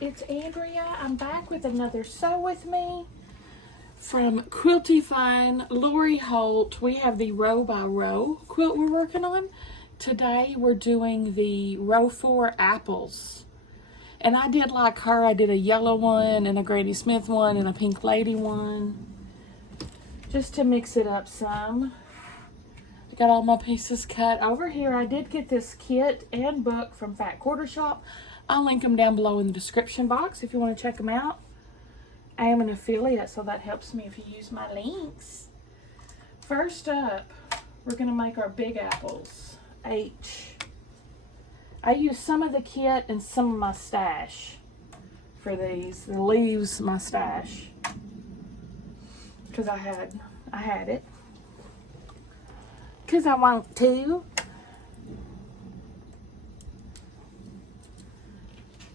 it's Andrea. I'm back with another Sew With Me from Quilty Fun, Lori Holt. We have the row by row quilt we're working on. Today we're doing the row 4 apples. And I did like her. I did a yellow one and a Granny Smith one and a pink lady one. Just to mix it up some. I got all my pieces cut. Over here I did get this kit and book from Fat Quarter Shop. I'll link them down below in the description box if you want to check them out. I am an affiliate, so that helps me if you use my links. First up, we're going to make our big apples. H. I used some of the kit and some of my stash for these. The leaves, my stash. Because I had it. Because I want to.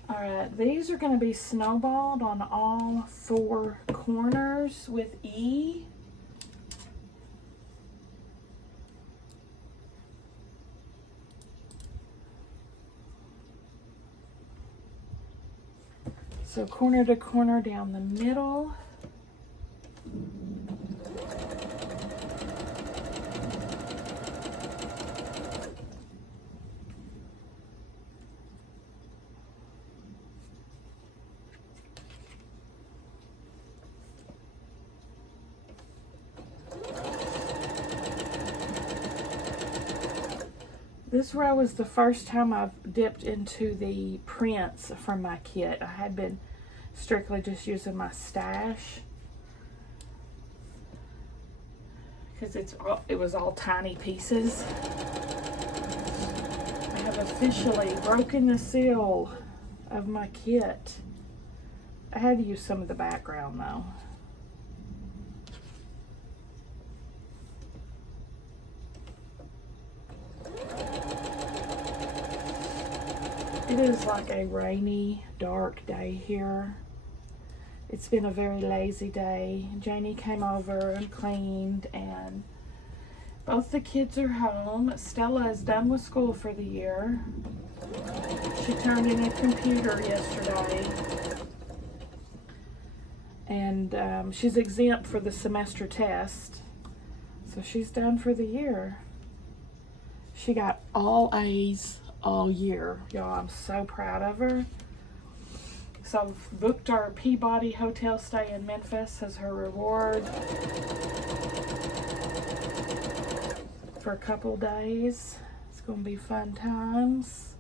Alright, these are going to be snowballed on all 4 corners with E. So corner to corner down the middle. This row is the first time I've dipped into the prints from my kit. I had been strictly just using my stash because it was all tiny pieces. I have officially broken the seal of my kit. I had to use some of the background though. It is like a rainy, dark day here. It's been a very lazy day. Janie came over and cleaned, and both the kids are home. Stella is done with school for the year. She turned in a computer yesterday. And she's exempt for the semester test. So she's done for the year. She got all A's all year. Y'all, I'm so proud of her. So I've booked our Peabody hotel stay in Memphis as her reward for a couple days. It's gonna be fun times.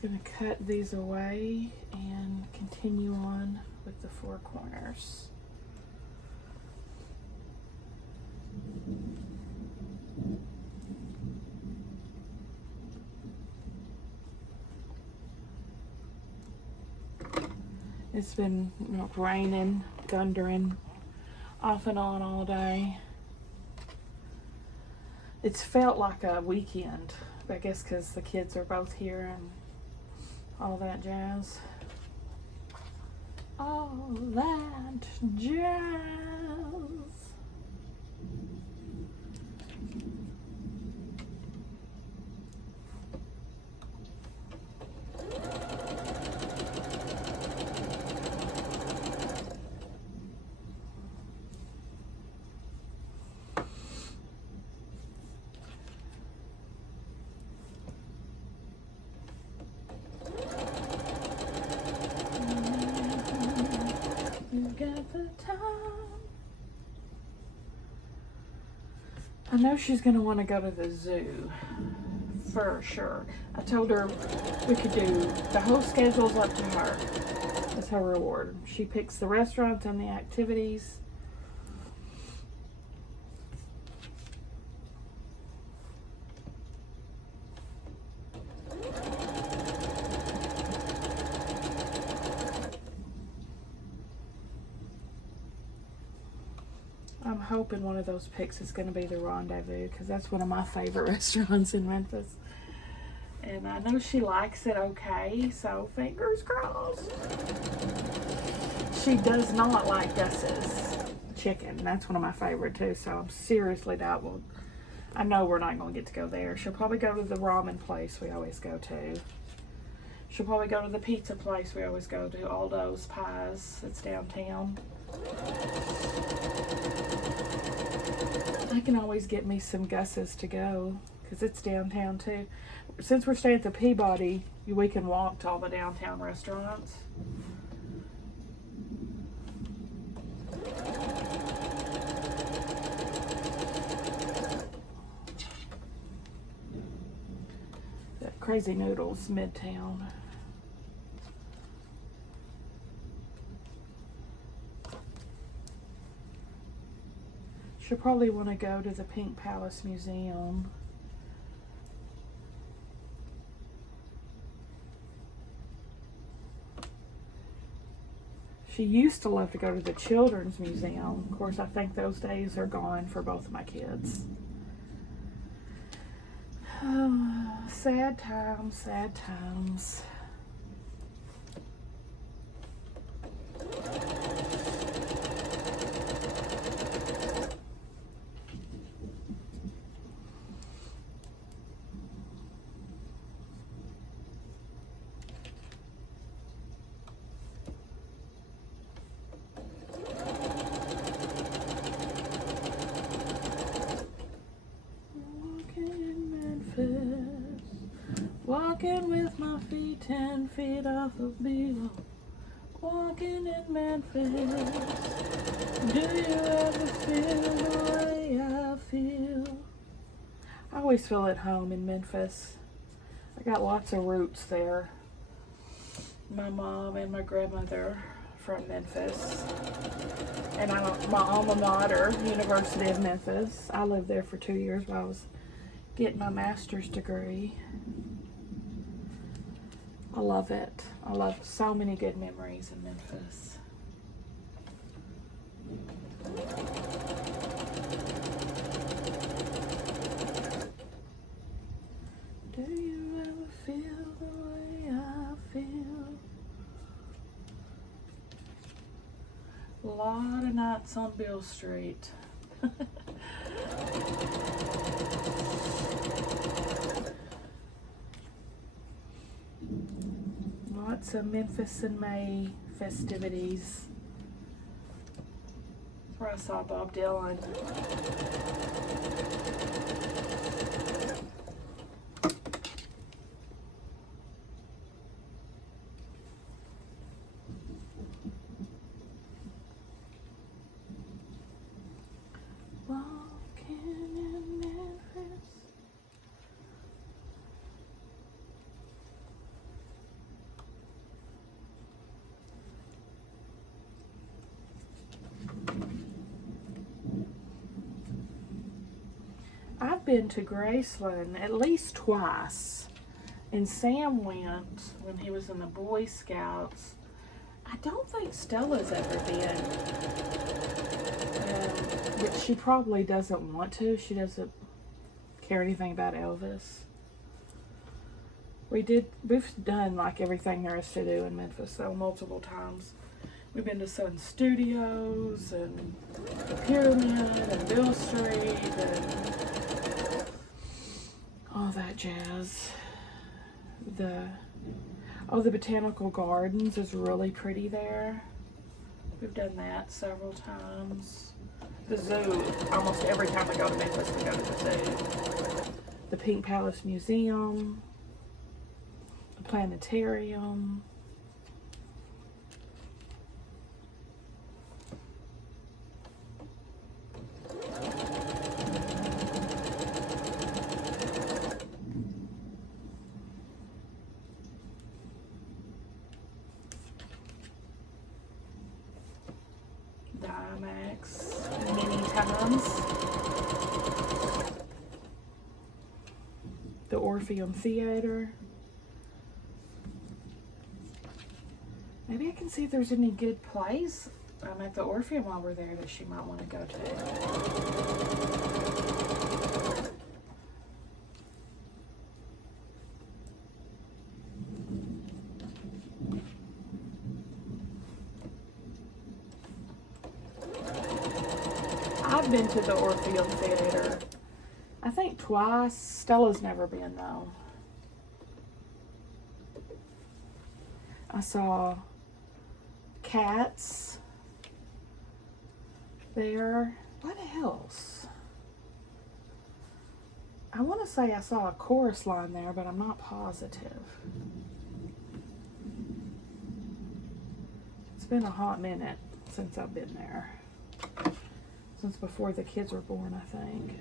Going to cut these away and continue on with the 4 corners. It's been raining, thundering off and on all day. It's felt like a weekend, I guess because the kids are both here and all that jazz. All that jazz. Got the time. I know she's going to want to go to the zoo for sure. I told her we could do the whole schedule's up to her. That's her reward. She picks the restaurants and the activities. hoping one of those pics is going to be the Rendezvous, because that's one of my favorite restaurants in Memphis. And I know she likes it okay, so fingers crossed. She does not like Gus's chicken. That's one of my favorite too, so I'm seriously doubtful. I know we're not going to get to go there. She'll probably go to the ramen place we always go to. She'll probably go to the pizza place we always go to, Aldo's Pies. It's downtown. I can always get me some Gus's to go, because it's downtown too. Since we're staying at the Peabody, we can walk to all the downtown restaurants. That Crazy Noodles, Midtown. She'll probably want to go to the Pink Palace Museum. She used to love to go to the Children's Museum. Of course, I think those days are gone for both of my kids. Oh, sad times, sad times. Walking with my feet 10 feet off of below. Walking in Memphis. Do you ever feel the way I feel? I always feel at home in Memphis. I got lots of roots there. My mom and my grandmother from Memphis. And my alma mater, University of Memphis. I lived there for 2 years while I was getting my master's degree. I love it. I love so many good memories in Memphis. Do you ever feel the way I feel? A lot of nights on Beale Street. Lots of Memphis in May festivities. That's where I saw Bob Dylan. I've been to Graceland at least twice, and Sam went when he was in the Boy Scouts. I don't think Stella's ever been, but she probably doesn't want to. She doesn't care anything about Elvis. We've done like everything there is to do in Memphis, so multiple times. We've been to Sun Studios and the Pyramid and Beale Street and all that jazz. The Botanical Gardens is really pretty there. We've done that several times. The zoo, almost every time we go to Memphis, we go to the zoo. The Pink Palace Museum. The Planetarium. Many times. The Orpheum Theater. Maybe I can see if there's any good plays at the Orpheum while we're there that she might want to go to. I've been to the Orpheum Theater, I think twice. Stella's never been though. I saw Cats there. What else? I want to say I saw a chorus line there, but I'm not positive. It's been a hot minute since I've been there. Since before the kids were born, I think.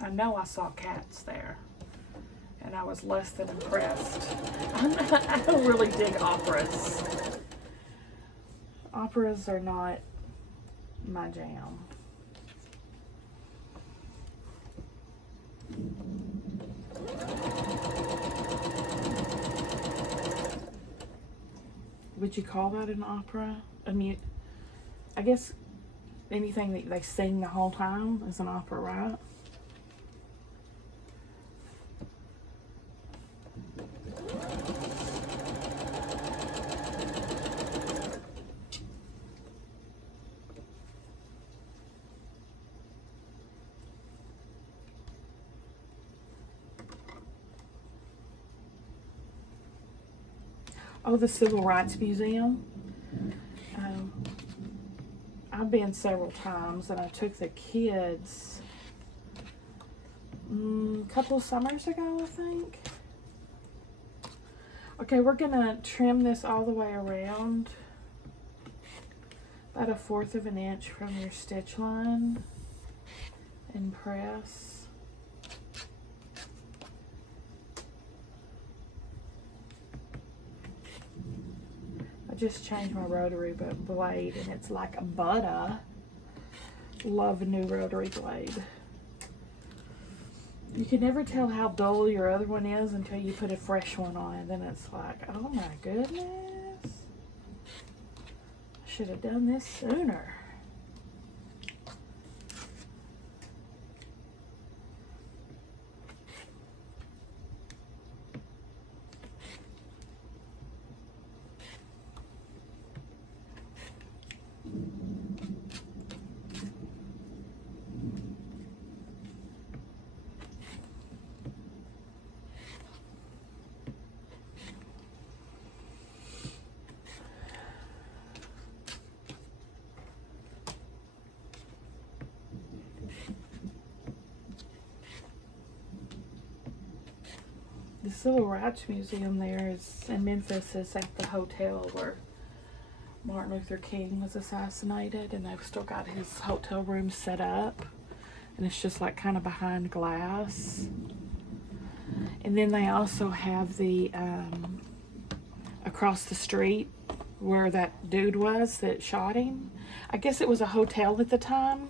I know I saw Cats there, and I was less than impressed. I don't really dig operas. Operas are not my jam. Would you call that an opera? I guess anything that they sing the whole time is an opera, right? Oh, the Civil Rights Museum. I've been several times, and I took the kids a couple of summers ago, I think. Okay, we're gonna trim this all the way around, about 1/4 of an inch from your stitch line, and press. I just changed my rotary blade, and it's like a butter. Love a new rotary blade. You can never tell how dull your other one is until you put a fresh one on, and then it's like, oh my goodness. I should have done this sooner. The Civil Rights Museum there is in Memphis, is at the hotel where Martin Luther King was assassinated, and they've still got his hotel room set up, and it's just like kind of behind glass. And then they also have the across the street where that dude was that shot him. I guess it was a hotel at the time,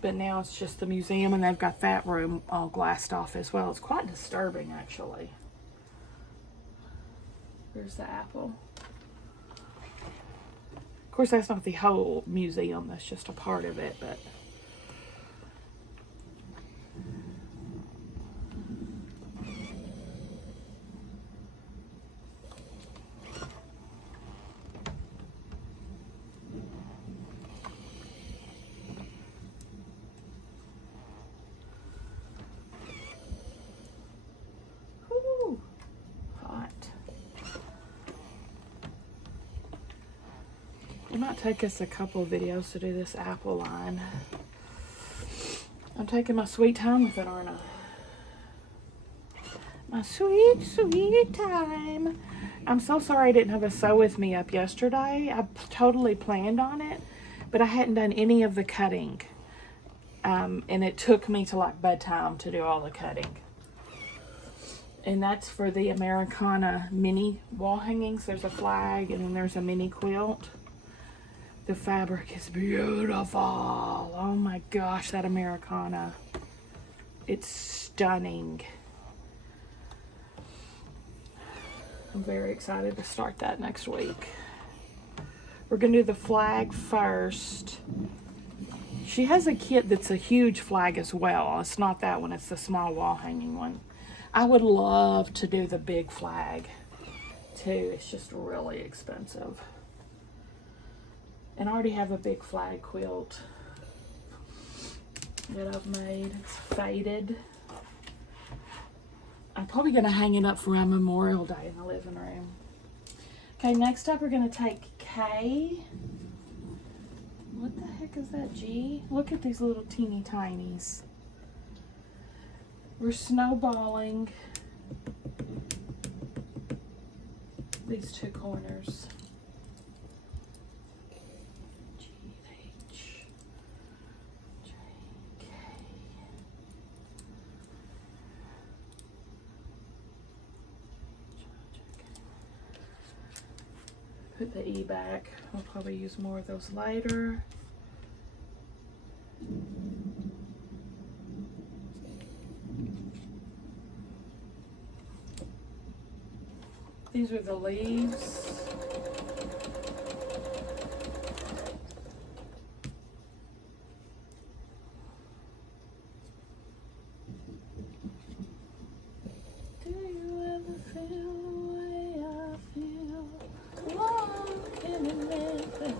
but now it's just the museum, and they've got that room all glassed off as well. It's quite disturbing, actually. There's the apple. Of course, that's not the whole museum. That's just a part of it, but... It might take us a couple of videos to do this apple line. I'm taking my sweet time with it, aren't I? My sweet, sweet time. I'm so sorry I didn't have a sew with me up yesterday. I totally planned on it, but I hadn't done any of the cutting. And it took me to like bedtime to do all the cutting. And that's for the Americana mini wall hangings. There's a flag, and then there's a mini quilt. The fabric is beautiful. Oh my gosh, that Americana. It's stunning. I'm very excited to start that next week. We're going to do the flag first. She has a kit that's a huge flag as well. It's not that one, it's the small wall hanging one. I would love to do the big flag too. It's just really expensive. And I already have a big flag quilt that I've made. It's faded. I'm probably going to hang it up for our Memorial Day in the living room. Okay, next up we're going to take K. What the heck is that, G? Look at these little teeny tinies. We're snowballing these two corners. G, H, J, K. Put the E back. I'll probably use more of those later. These are the leaves. Do you ever feel the way I feel? Walking in Memphis,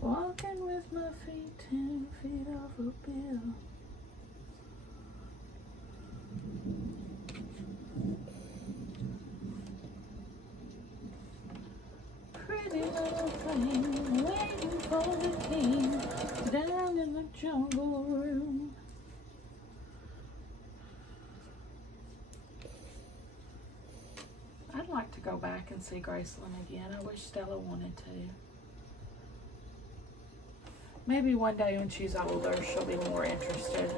walking with my feet 10 feet off a bill. Pretty little thing, waiting for the king, down in the jungle room. I'd like to go back and see Graceland again. I wish Stella wanted to. Maybe one day when she's older, she'll be more interested.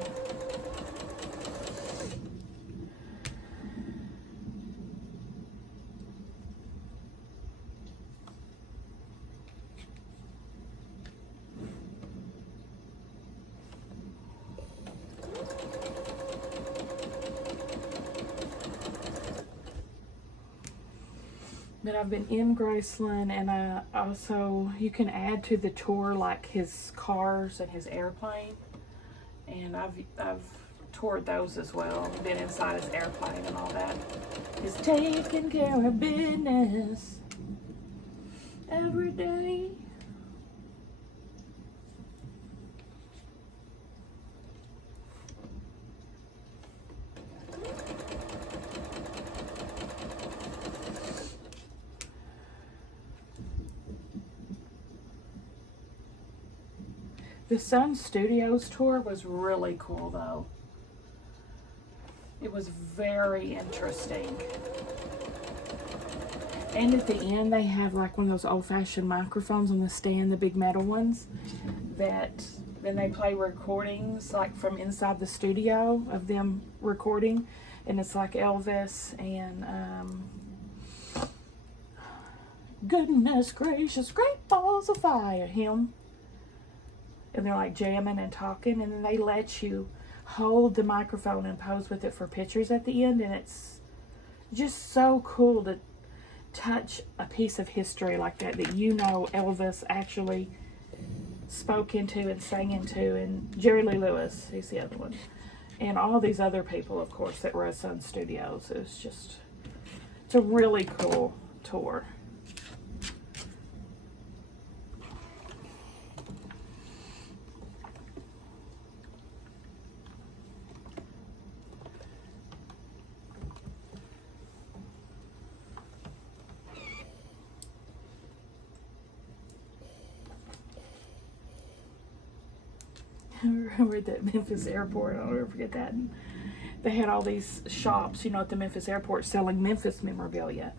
But I've been in Graceland, and also you can add to the tour like his cars and his airplane, and I've toured those as well. Been inside his airplane and all that. He's taking care of business every day. The Sun Studios tour was really cool though. It was very interesting. And at the end they have like one of those old-fashioned microphones on the stand, the big metal ones, that then they play recordings like from inside the studio of them recording, and it's like Elvis and goodness gracious, great balls of fire, him. And they're like jamming and talking, and then they let you hold the microphone and pose with it for pictures at the end, and it's just so cool to touch a piece of history like that Elvis actually spoke into and sang into, and Jerry Lee Lewis, he's the other one, and all these other people, of course, that were at Sun Studios. It's a really cool tour. I remember at Memphis airport, I'll never forget that. And they had all these shops, at the Memphis airport selling Memphis memorabilia.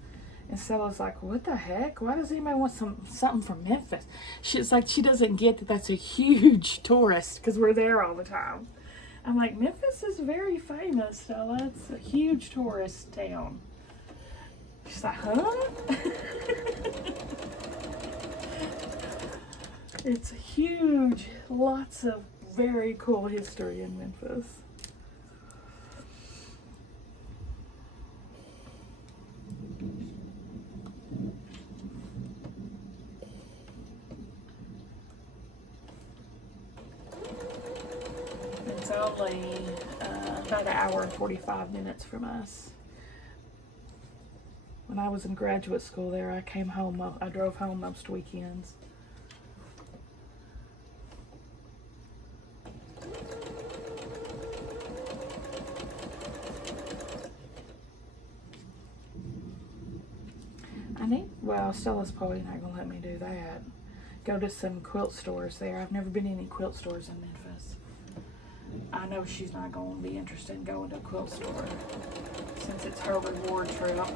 And Stella's like, what the heck? Why does anybody want something from Memphis? She's like, she doesn't get that that's a huge tourist because we're there all the time. I'm like, Memphis is very famous, Stella. It's a huge tourist town. She's like, huh? It's huge. Lots of very cool history in Memphis. only about an hour and 45 minutes from us. When I was in graduate school there, I came home, I drove home most weekends. Well, Stella's probably not going to let me do that. Go to some quilt stores there. I've never been to any quilt stores in Memphis. I know she's not going to be interested in going to a quilt store since it's her reward trip.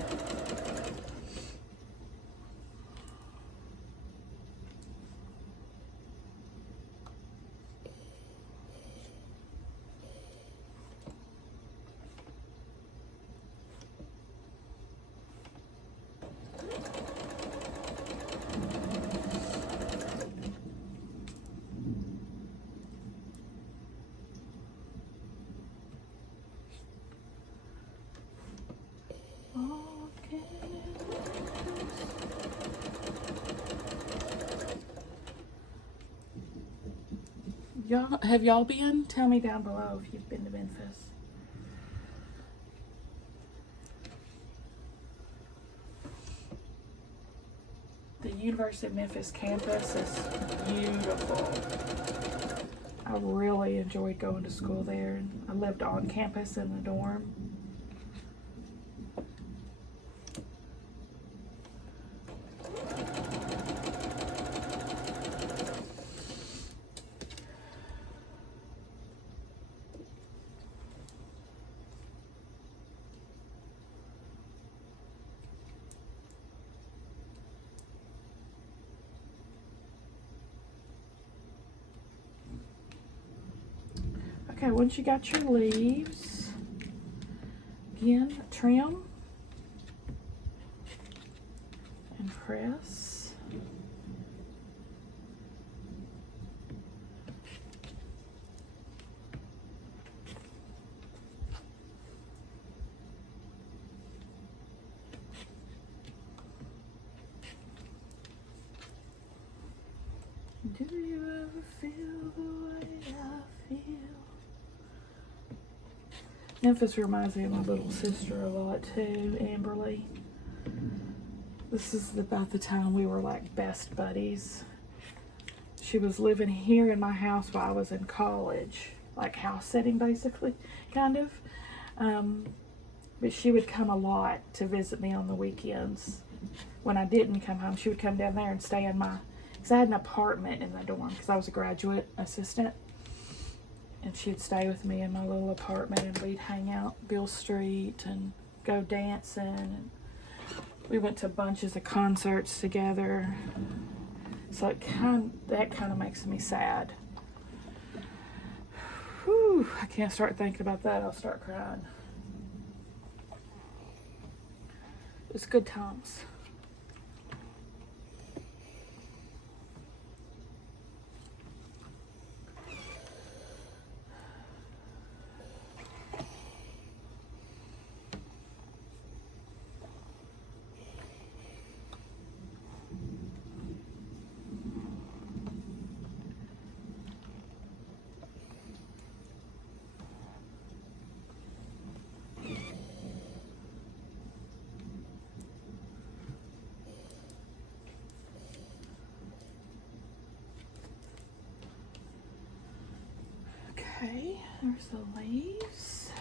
Have y'all been? Tell me down below if you've been to Memphis. The University of Memphis campus is beautiful. I really enjoyed going to school there. I lived on campus in the dorm. Okay, once you got your leaves, again, trim and press. Do you ever feel the way I feel? Memphis reminds me of my little sister a lot too, Amberly. This is about the time we were like best buddies. She was living here in my house while I was in college, like house sitting basically, kind of. But she would come a lot to visit me on the weekends. When I didn't come home, she would come down there and stay in my, because I had an apartment in the dorm because I was a graduate assistant. And she'd stay with me in my little apartment and we'd hang out Beale Street and go dancing. And we went to bunches of concerts together. So that kind of makes me sad. Whew, I can't start thinking about that. I'll start crying. It's good times. Okay, there's the leaves.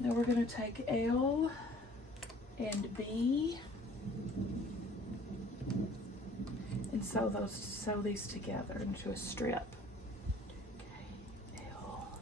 Now we're going to take L and B and sew these together into a strip. Okay, L.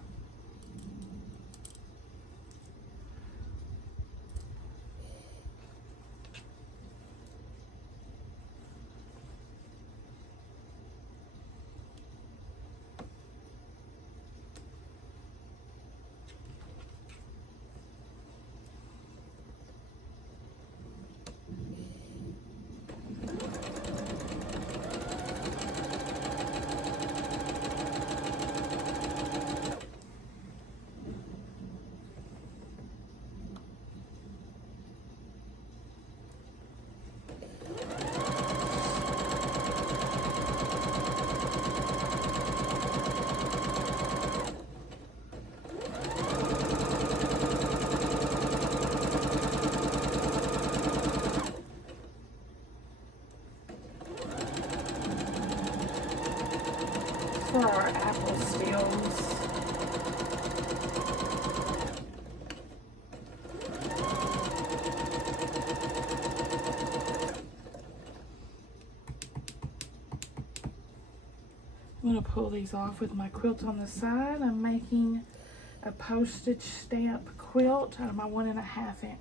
gonna pull these off with my quilt on the side. I'm making a postage stamp quilt out of my 1.5 inch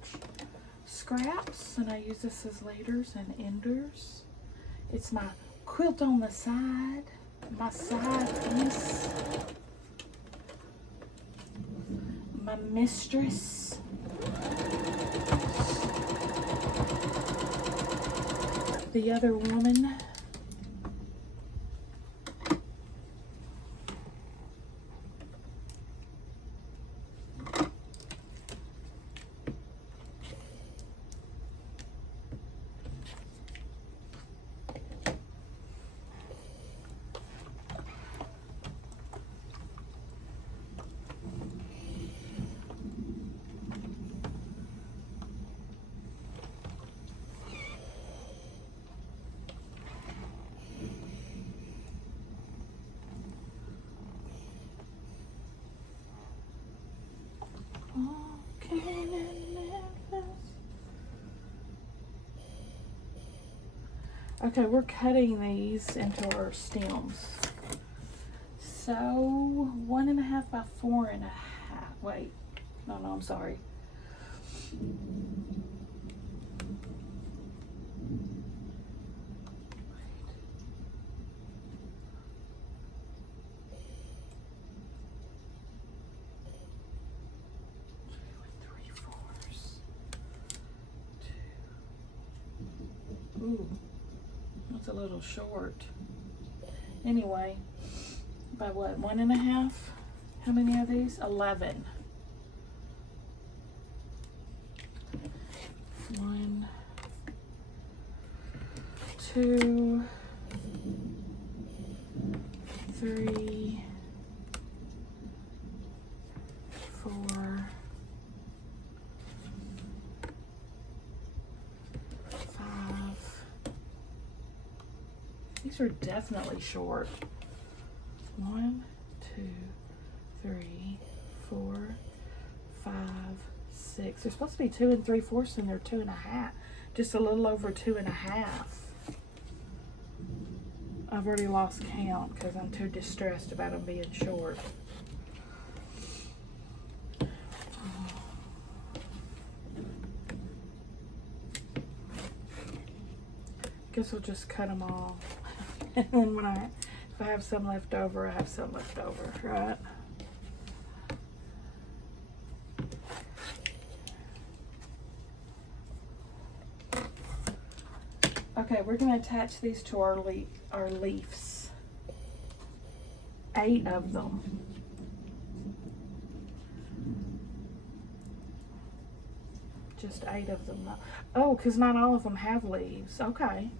scraps, and I use this as leaders and enders. It's my quilt on the side, my side piece, my mistress. The other woman. Okay, we're cutting these into our stems. So 1.5 by 4.5. Wait, no, I'm sorry. Ooh, that's a little short. Anyway, by what, 1.5? How many are these? 11. 1, 2, 3, 4, 5. These are definitely short. 1, 2, 3, 4, 5, 6. They're supposed to be 2 3/4, and they're 2.5. Just a little over 2.5. I've already lost count because I'm too distressed about them being short. Guess we'll just cut them all. And then if I have some left over, I have some left over, right? Okay, we're going to attach these to our leaves. 8 of them. Just 8 of them. Oh, because not all of them have leaves. Okay.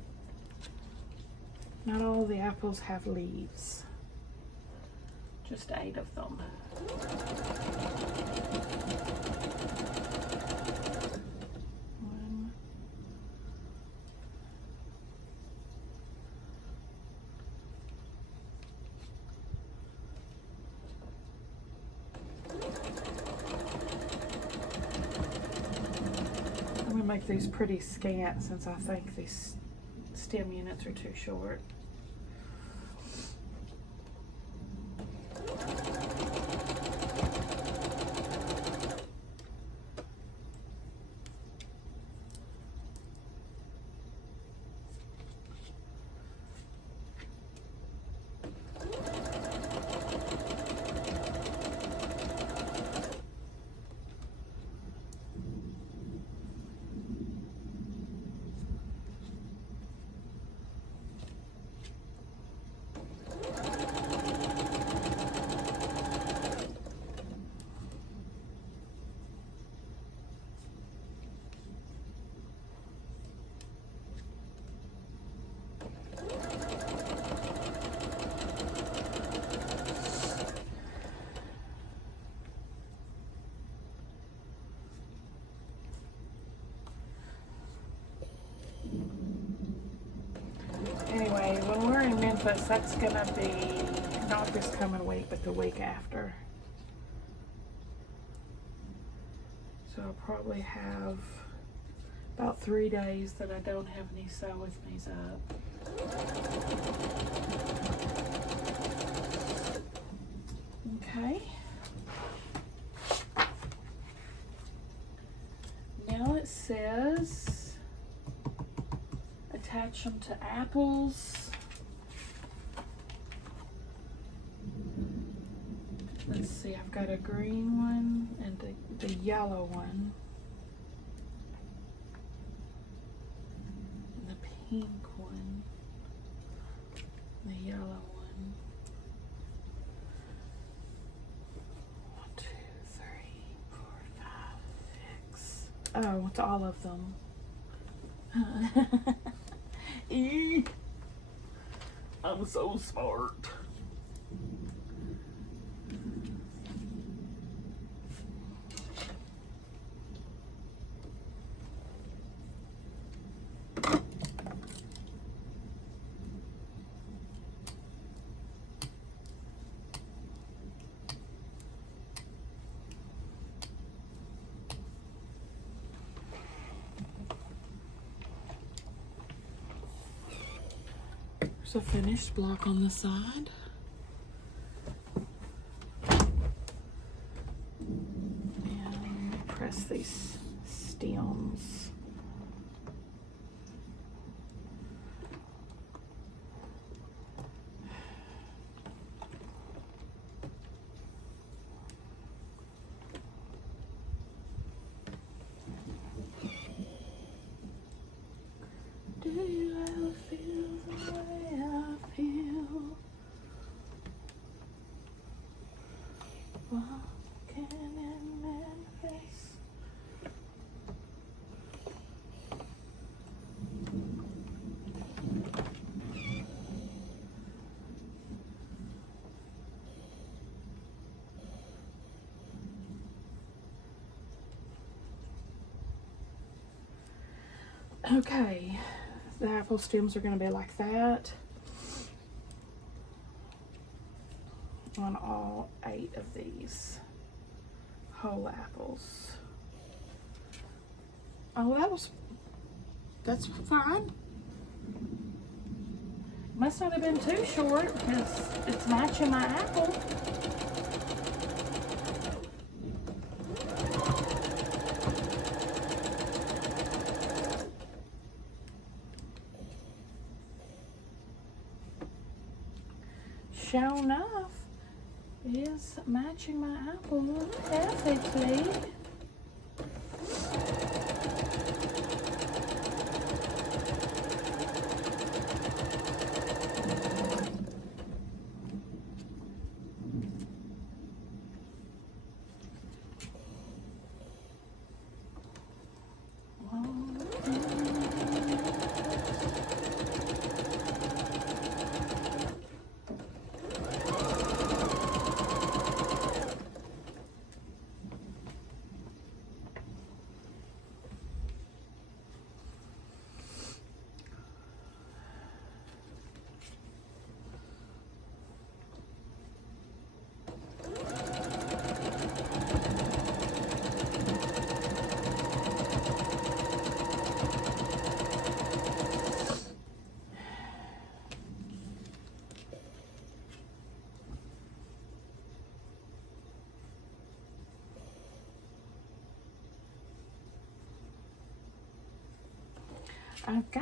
Not all of the apples have leaves. Just 8 of them. I'm going to make these pretty scant since I think these stem units are too short. Anyway, when we're in Memphis, that's gonna be not this coming week, but the week after. So I'll probably have about 3 days that I don't have any sew with me's up. Okay. Now it says attach them to apples. Let's see, I've got a green one and the yellow one. And the pink one. The yellow one. 1, 2, 3, 4, 5, 6. Oh, it's all of them. I'm so smart. There's a finished block on the side. And press these stems. Do you ever feel the way I feel? Walking in Memphis. Okay, the apple stems are going to be like that on all 8 of these whole apples. Oh, that's fine. Must not have been too short because it's matching my apple. Sure enough, is matching my apple perfectly.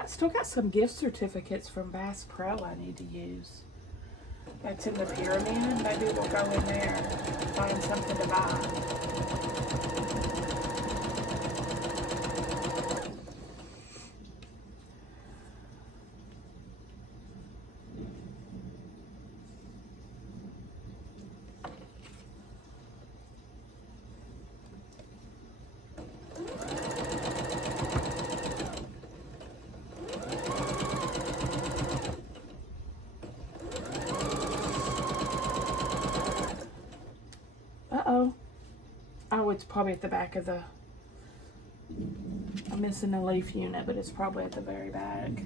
Still got some gift certificates from Bass Pro I need to use. That's in the pyramid. Maybe we'll go in there and find something to buy. Uh-oh. Oh, it's probably at the back of the... I'm missing a leaf unit, but it's probably at the very back.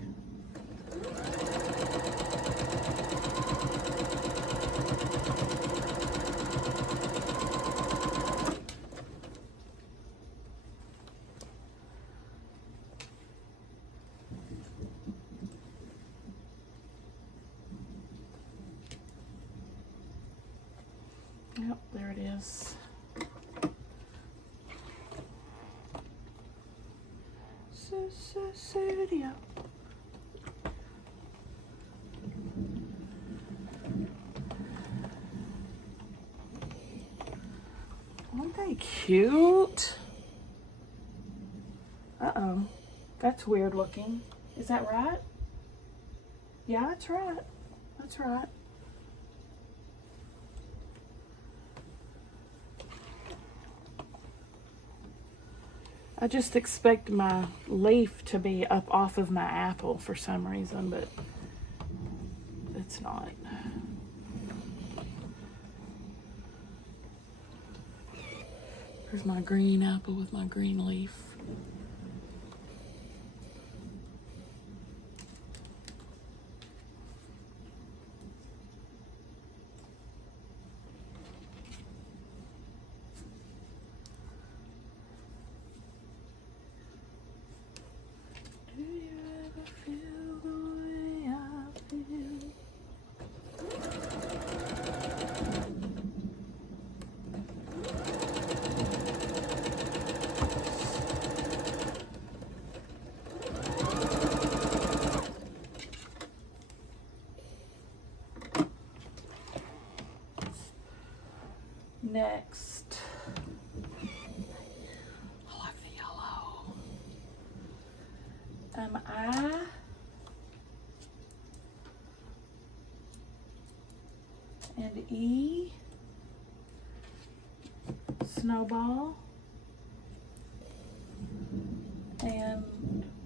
Yep, there it is. Studio. Aren't they cute? Uh-oh. That's weird looking. Is that right? Yeah, that's right. That's right. I just expect my leaf to be up off of my apple for some reason, but it's not. Here's my green apple with my green leaf. Do you ever feel the way I feel? Next, I like the yellow. I and E, Snowball, and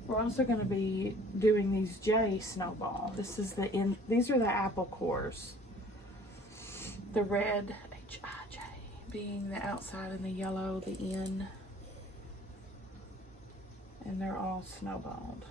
we're also going to be doing these J Snowball. This is the in. These are the apple cores. The red H-I-J being the outside and the yellow the in, and they're all snowballed.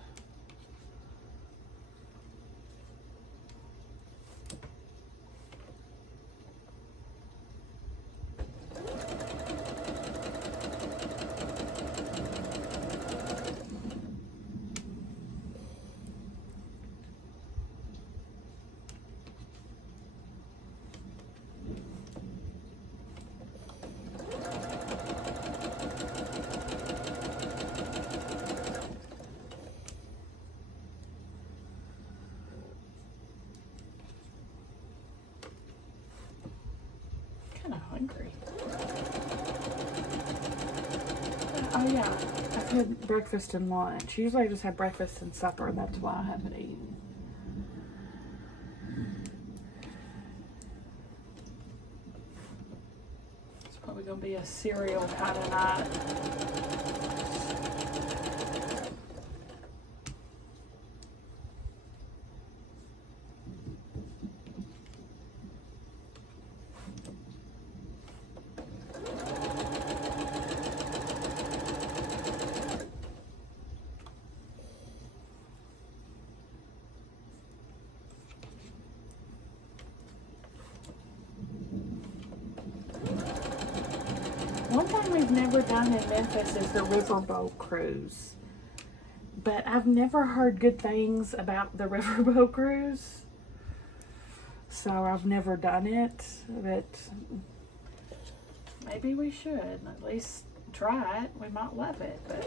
Kind of hungry. Oh yeah, I've had breakfast and lunch. Usually I just have breakfast and supper, and that's why I haven't eaten. It's probably gonna be a cereal kind of night. One thing we've never done in Memphis is the riverboat cruise. But I've never heard good things about the riverboat cruise. So I've never done it, but maybe we should at least try it. We might love it, but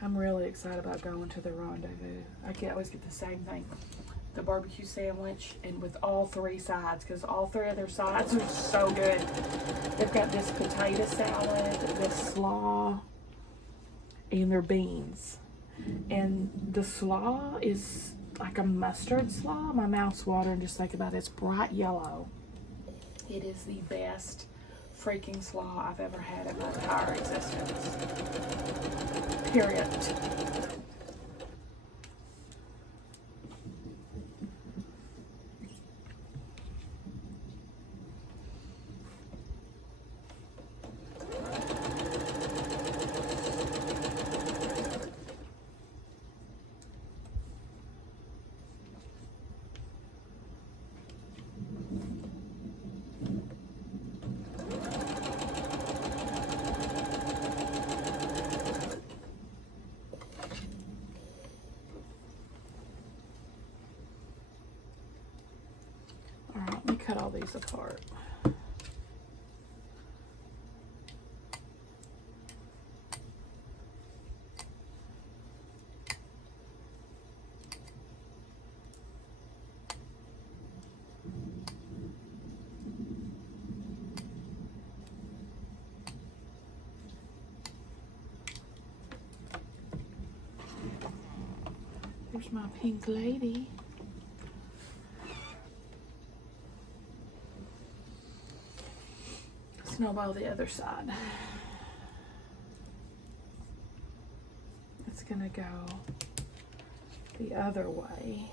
I'm really excited about going to the rendezvous. I can always get the same thing, the barbecue sandwich, and with all three sides, because all three of their sides are so good. They've got this potato salad, this slaw, and their beans. And the slaw is like a mustard slaw. My mouth's watering just think about it. It's bright yellow. It is the best freaking slaw I've ever had in my entire existence. Period. cut all these apart. Here's my pink lady. Snowball the other side. It's gonna go the other way.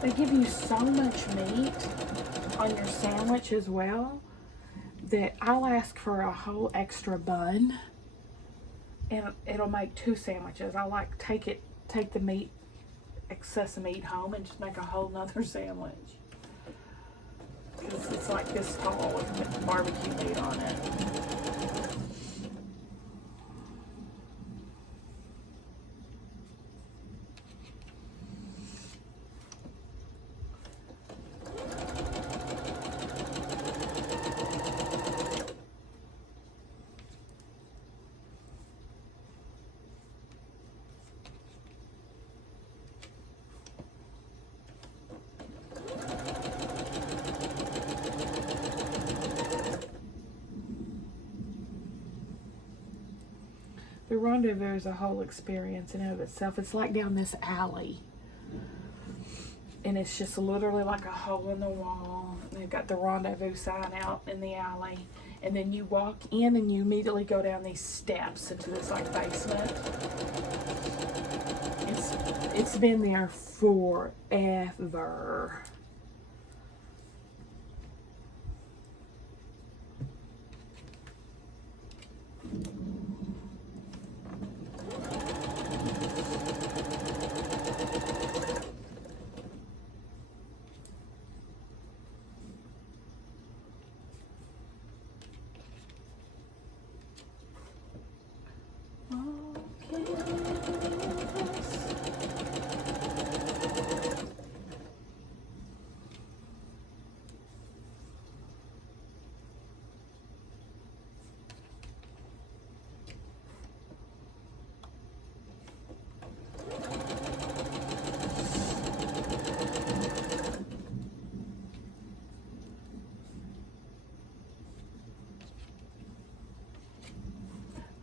They give you so much meat on your sandwich as well that I'll ask for a whole extra bun and it'll make 2 sandwiches. I'll like take the meat, excess of meat home and just make a whole nother sandwich. Because it's like this tall with barbecue meat on it. The rendezvous is a whole experience in and of itself. It's like down this alley. And it's just literally like a hole in the wall. They've got the rendezvous sign out in the alley. And then you walk in and you immediately go down these steps into this like basement. It's been there forever.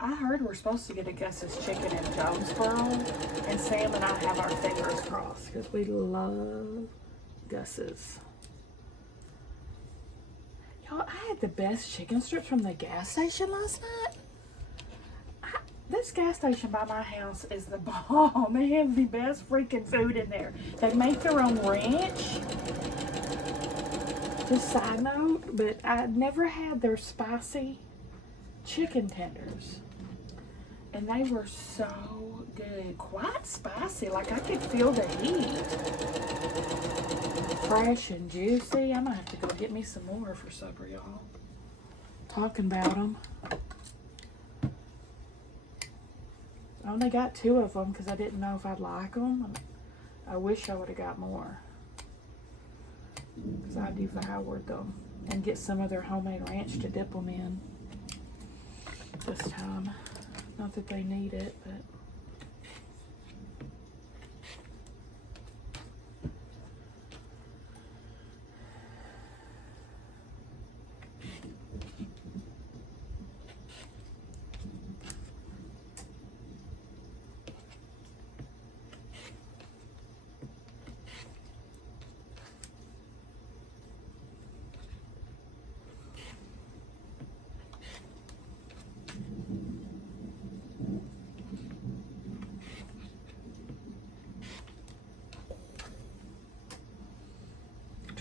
I heard we're supposed to get a Gus's chicken in Jonesboro, and Sam and I have our fingers crossed because we love Gus's. Y'all, I had the best chicken strips from the gas station last night. This gas station by my house is the bomb. They have the best freaking food in there. They make their own ranch. Just side note, but I'd never had their spicy chicken tenders. And they were so good. Quite spicy. Like I could feel the heat. Fresh and juicy. I might have to go get me some more for supper, y'all. Talking about them. I only got 2 of them because I didn't know if I'd like them. I wish I would have got more. Because I devoured them. And get some of their homemade ranch to dip them in this time. Not that they need it, but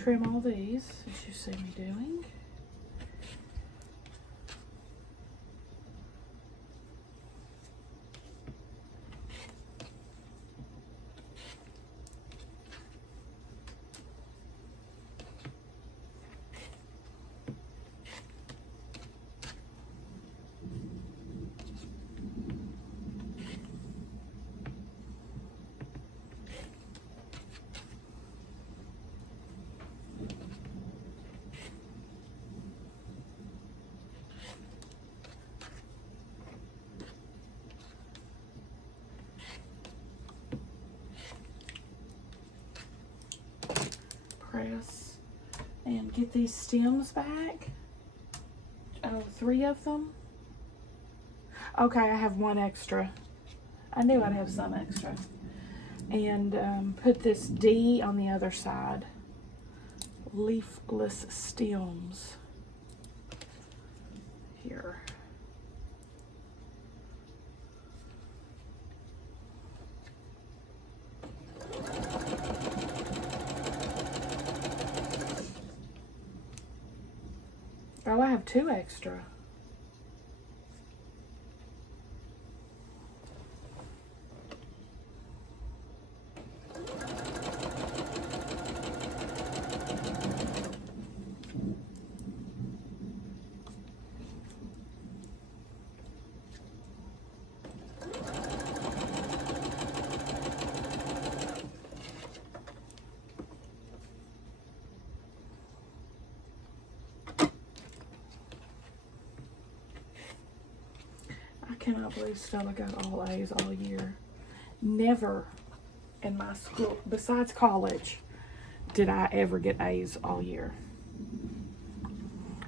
trim all these, as you see me doing. press and get these stems back. Oh, 3 of them. Okay, I have 1 extra. I knew I'd have some extra. And put this D on the other side. Leafless stems. Here. Oh, I have 2 extra. I cannot believe Stella got all A's all year. Never in my school, besides college, did I ever get A's all year.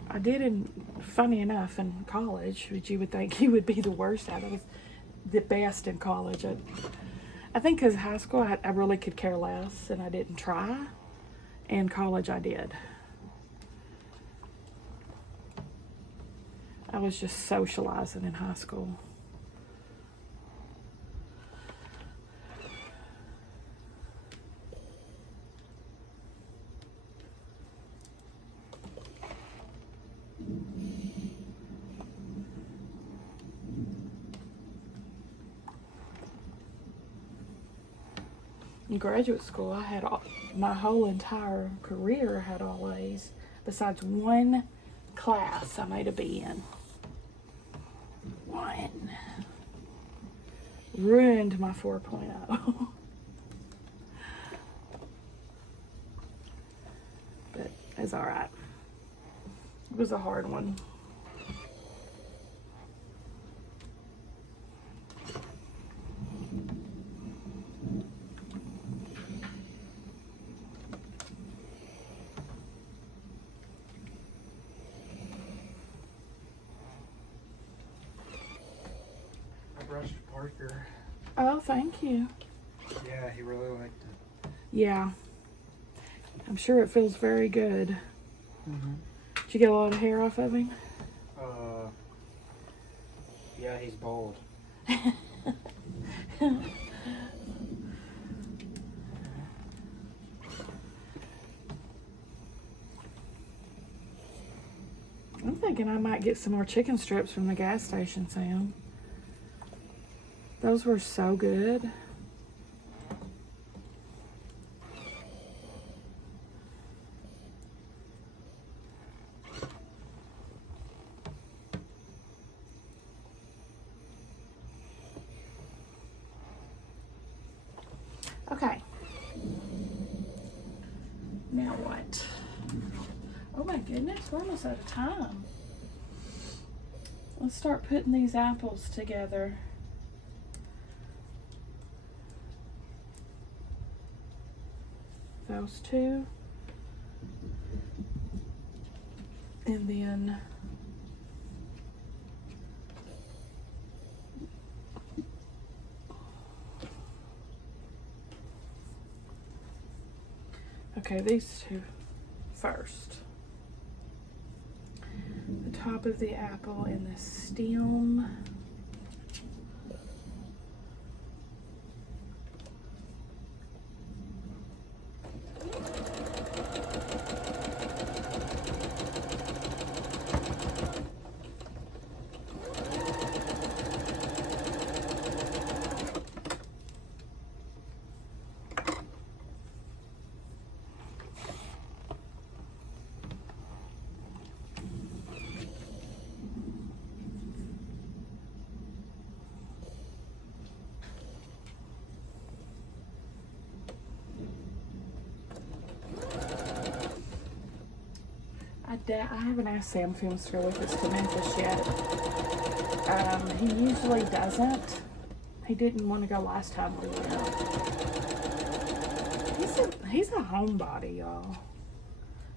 I did, funny enough, in college, which you would think you would be the worst at. I was the best in college. I think because high school, I really could care less, and I didn't try. In college, I did. I was just socializing in high school. In graduate school, I had my whole entire career had all A's, besides 1 class I made a B in. 1. Ruined my 4.0. But it's all right. It was a hard one. Brushed Parker. Oh, thank you. Yeah, he really liked it. Yeah. I'm sure it feels very good. Mm-hmm. Did you get a lot of hair off of him? Yeah, he's bald. I'm thinking I might get some more chicken strips from the gas station, Sam. Those were so good. Okay. Now what? Oh my goodness, we're almost out of time. Let's start putting these apples together. Those 2. And then okay, these 2 first. The top of the apple and the stem. I haven't asked Sam if he wants to go with us to Memphis yet. He usually doesn't. He didn't want to go last time we went. He's a homebody, y'all.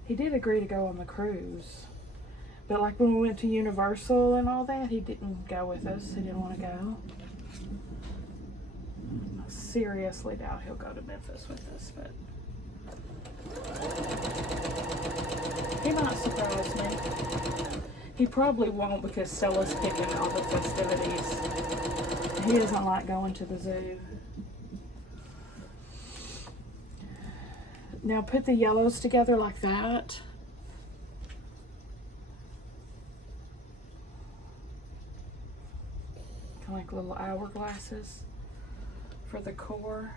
He did agree to go on the cruise. But like when we went to Universal and all that, he didn't go with us. He didn't want to go. I seriously doubt he'll go to Memphis with us, but he might surprise me. He probably won't because Stella's picking all the festivities. He doesn't like going to the zoo. Now put the yellows together like that. Kind of like little hourglasses for the core.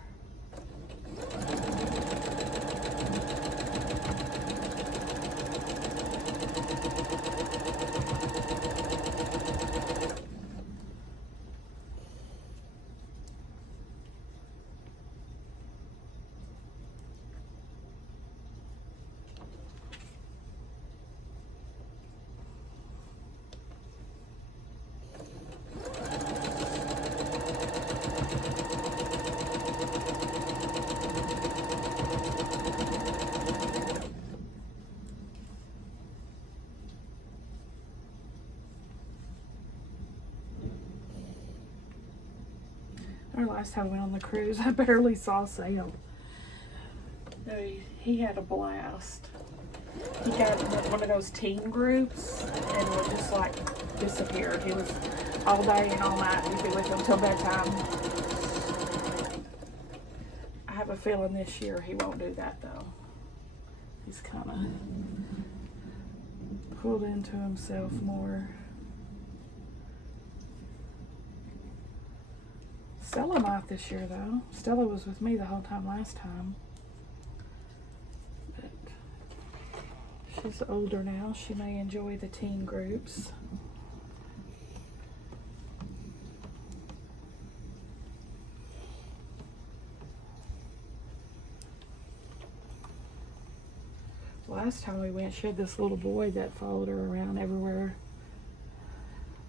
Our last time we went on the cruise, I barely saw Sam. He had a blast. He got in one of those teen groups and would just like disappear. He was all day and all night. We'd be with him till bedtime. I have a feeling this year he won't do that though. He's kind of pulled into himself more. Stella might this year though. Stella was with me the whole time last time. But she's older now. She may enjoy the teen groups. Last time we went, she had this little boy that followed her around everywhere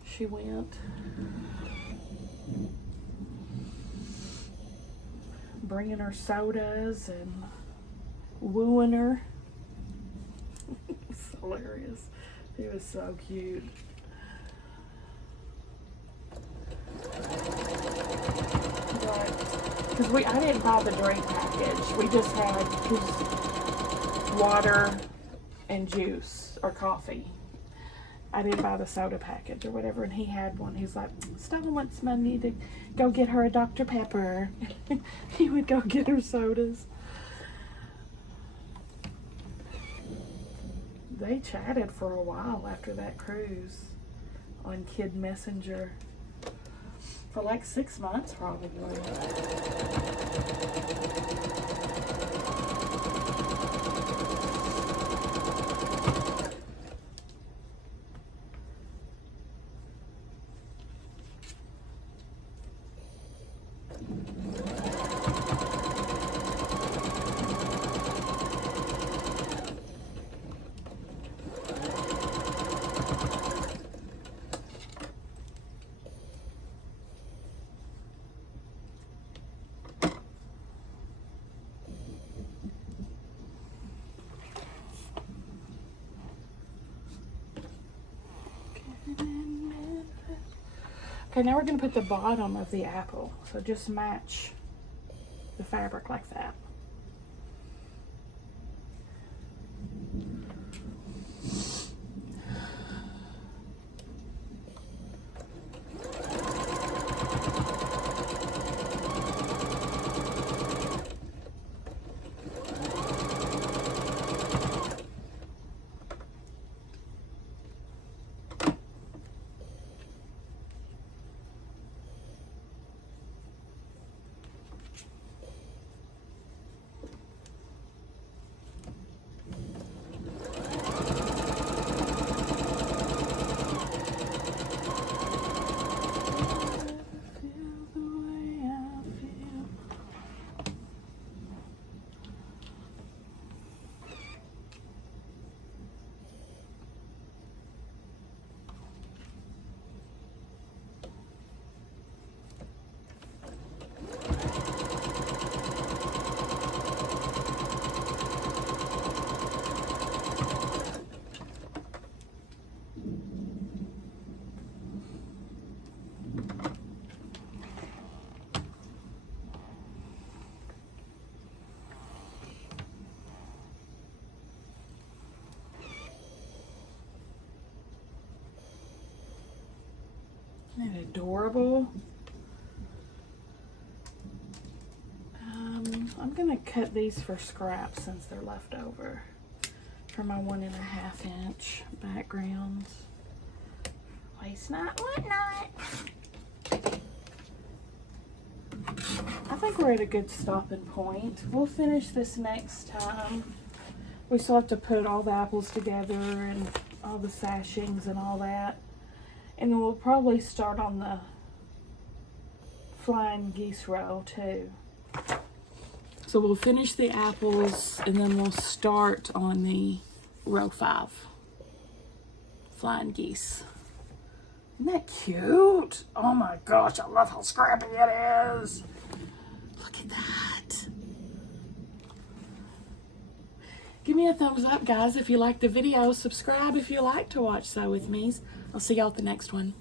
she went. Bringing her sodas and wooing her. It's hilarious. He was so cute. Because I didn't buy the drink package. We just had water and juice or coffee. I didn't buy the soda package or whatever, and he had one. He's like, Stella wants money to go get her a Dr. Pepper. He would go get her sodas. They chatted for a while after that cruise on Kid Messenger. For like 6 months probably. Okay, now we're going to put the bottom of the apple. So just match the fabric like that. Isn't that adorable? I'm gonna cut these for scraps since they're left over for my 1.5 inch backgrounds. Waste not, want not. I think we're at a good stopping point. We'll finish this next time. We still have to put all the apples together and all the sashings and all that. And then we'll probably start on the flying geese row too. So we'll finish the apples and then we'll start on the row 5. Flying geese. Isn't that cute? Oh my gosh, I love how scrappy it is. Look at that. Give me a thumbs up, guys, if you liked the video. Subscribe if you like to watch Sew With Me's. I'll see y'all at the next one.